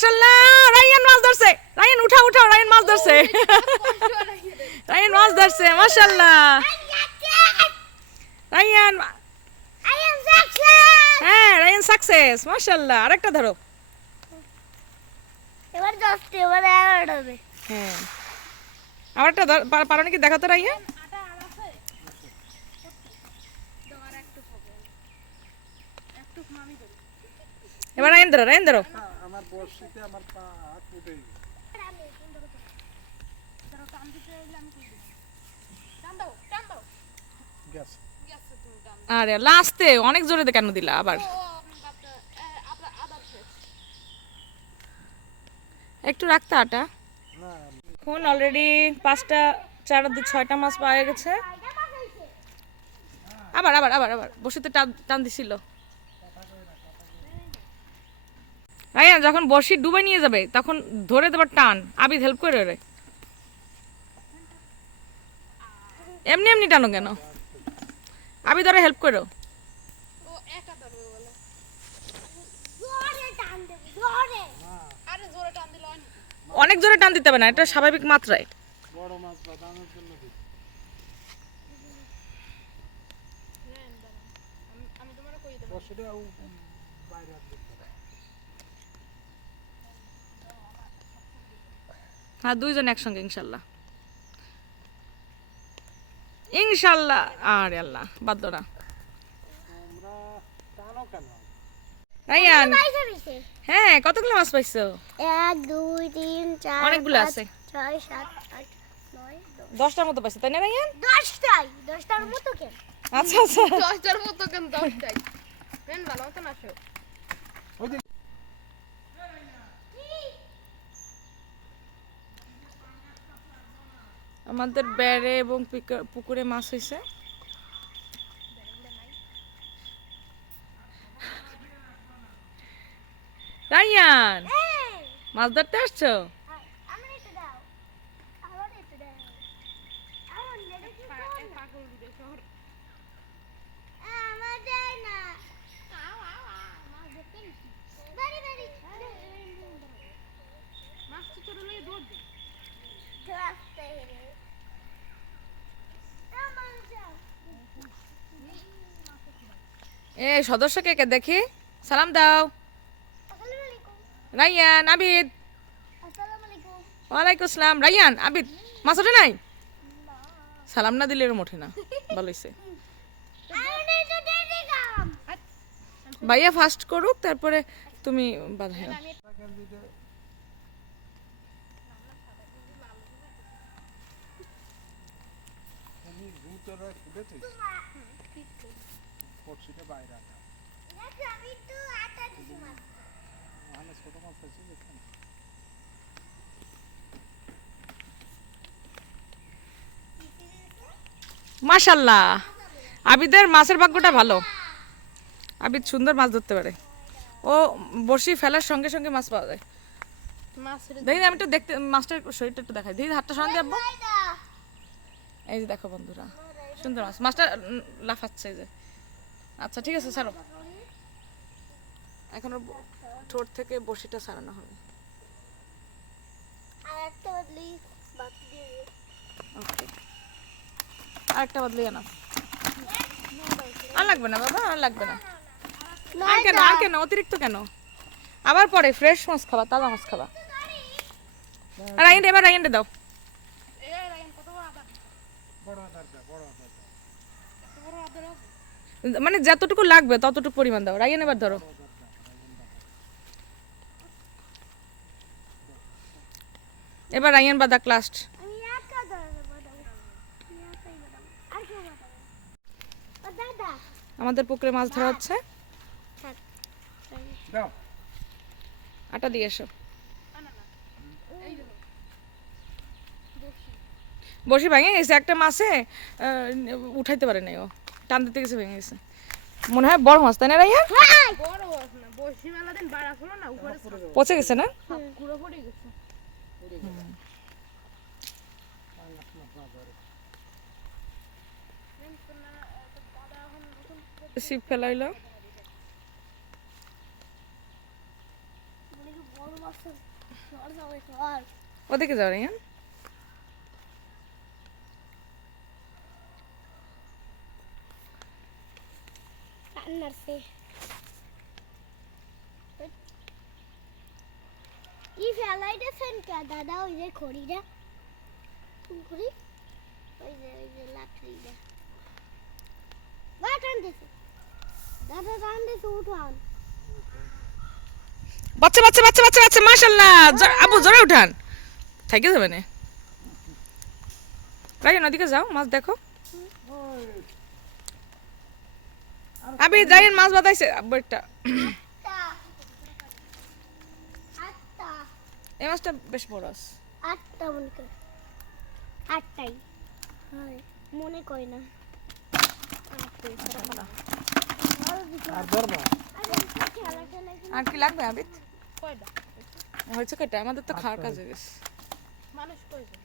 মাশাআল্লাহ রায়ান মাছ ধরছে রায়ান উঠাও উঠাও রায়ান মাছ ধরছে রায়ান মাছ ধরছে মাশাআল্লাহ রায়ান হ্যাঁ রায়ান সাকসেস মাশাআল্লাহ আরেকটা ধরো এবার 10 এবার 11 হবে হ্যাঁ আরেকটা পারো নাকি দেখো তো রায়ান এবার রায়ান ধরো আমার বর্ষিতে আমার পা হাত উঠে গেছে আরে লাস্টে অনেক জোরে কেন দিলা আবার একটু রাখতে আটা না এখন অলরেডি 5টা 4 6টা মাছ পাওয়া গেছে আবার আবার আবার আবার বসিতে টান দিছিল রায়ান যখন বর্ষি ডুবে নিয়ে যাবে তখন ধরে দেবার টান আবিদ হেল্প করে রে এমনি এমনি টানো কেন আবিদ ধরে হেল্প করো অনেক জোরে টান দিতে হবে না এটা স্বাভাবিক মাত্রায় বড় মাছ বাঁধানোর জন্য দিই। বর্ষিটা বাইরে আর দিতে হবে। হ্যাঁ দুইজন একসঙ্গে ইনশাল্লাহ ইনশাল্লাহ আরে আল্লাহ বাদ না তোমরা টানো কেন রায়ান হ্যাঁ কতগুলো মাছ পাইছো 1 2 3 4 অনেকগুলো আছে 6 7 8 9 10টার মতো পাইছো তাই না রায়ান 10টার মতো কেন আচ্ছা আচ্ছা 10টার মতো কেন 10টাই মেন ভালো মতো না শো ওই যে আমাদের বেড়ে এবং পুকুরে মাছ হয়েছে রায়ান মাছ ধরতে আসছো আমার এটা দাও আমার এটা দাও আমার নেড়ে কি পাগল দুটো শহর আমার দেয় না আমার দেখতে বাড়ি বাড়ি মাছ তো তোর লয়ে দৌড় দে রাস্তা হেরে আমার যাও এ সদস্যকে কে দেখি সালাম দাও আসসালামু আলাইকুম রায়ান আবিদ আসসালামু আলাইকুম ওয়ালাইকুম আসসালাম রায়ান আবিদ মাছ ওঠে নাই সালাম না দিলে এরম ওঠে না ভালো হইছে আমি তো দেরি কাম ভাইয়া ফাস্ট করুক তারপরে তুমি বাঁধাইও কেন দিতে তুমি ভূতরা ফুটেছে বর্ষিটা বাইরে আটা দেখো আমি তো আটা দিছি মাছ মানে ছোট মাছ আছে এখানে মাশাল্লাহ আবিদের মাছের ভাগ্যটা ভালো আবিদ সুন্দর মাছ ধরতে পারে ও বড়শি ফেলার সঙ্গে সঙ্গে মাছ পাওয়া যায় মাছের দেখি আমি একটু দেখতে মাছটার শরীরটা একটু দেখাই দেখি হাতটা সরান যাবো এই যে দেখো বন্ধুরা সুন্দর মাছ মাছটা লাফাচ্ছে এই যে আচ্ছা ঠিক আছে ছাড়ো এখন ওর ঠোঁট থেকে বড়শিটা ছাড়ানো হবে আর একটা বদলি বাদ দিয়ে ওকে আরেকটা বদলে আনা আর লাগবে না বাবা আর লাগবে না আর কেন অতিরিক্ত কেন আবার পরে ফ্রেশ মাছ খাবা তাজা মাছ খাবা আর এবার রাইন্ডে দাও এই রাইন কত বড় আদা বড় আদার দা বড় আদার দা কত বড় আদা মানে যতটুকু লাগবে ততটুকু পরিমাণ দাও রাইন এবার ধরো এবার রাইন বাদা লাস্ট আমি একা ধরে বাদাম আমি একাই বাদাম আর কেউ বাদাম ও দাদা আমাদের পুকুরে মাছ ধরা হচ্ছে থাক দাও আটা দিয়ে এসো বসে ভেঙে গেছে একটা মাছে উঠাইতে পারে নাই ও টান দিতে গেছে ভেঙে গেছে মনে হয় বড় মাছ তাই না রাইয়া বড় মাছ না বসি মেলা দিন বাড়া হলো না উপরে পচে গেছে না সব পুরো পড়ে গেছে শিপ ফেলাইলো বড় মাছ ধর যাবে ধর ওদিকে যাও রাইয়ান। টান্নারছে ই ফেলাইতেছেন কে দাদা ওই যে খড়িটা খড়ি ওই যে লাকড়িটা বা টানতেছে দাদা টানতেছে উঠান বাচ্চা বাচ্চা বাচ্চা বাচ্চা বাচ্চা মাশাআল্লাহ আবু জোরে উঠান থাইকে যাবে না রাইয়ান ওদিকে যাও মাছ দেখো আবি রাইয়ান মাছ বাতাইছে আব্বু একটা আটটা এই মাছটা বেশ বড় আছে আটটা মনে কর আটটাই হয় মনে করি না আর ধরবা খেলা খেলা আর কি লাগবে আবিদ কয়টা হয়েছে কয়টা আমাদের তো খাওয়ার কাজ হয়ে গেছে মানুষ কয়জন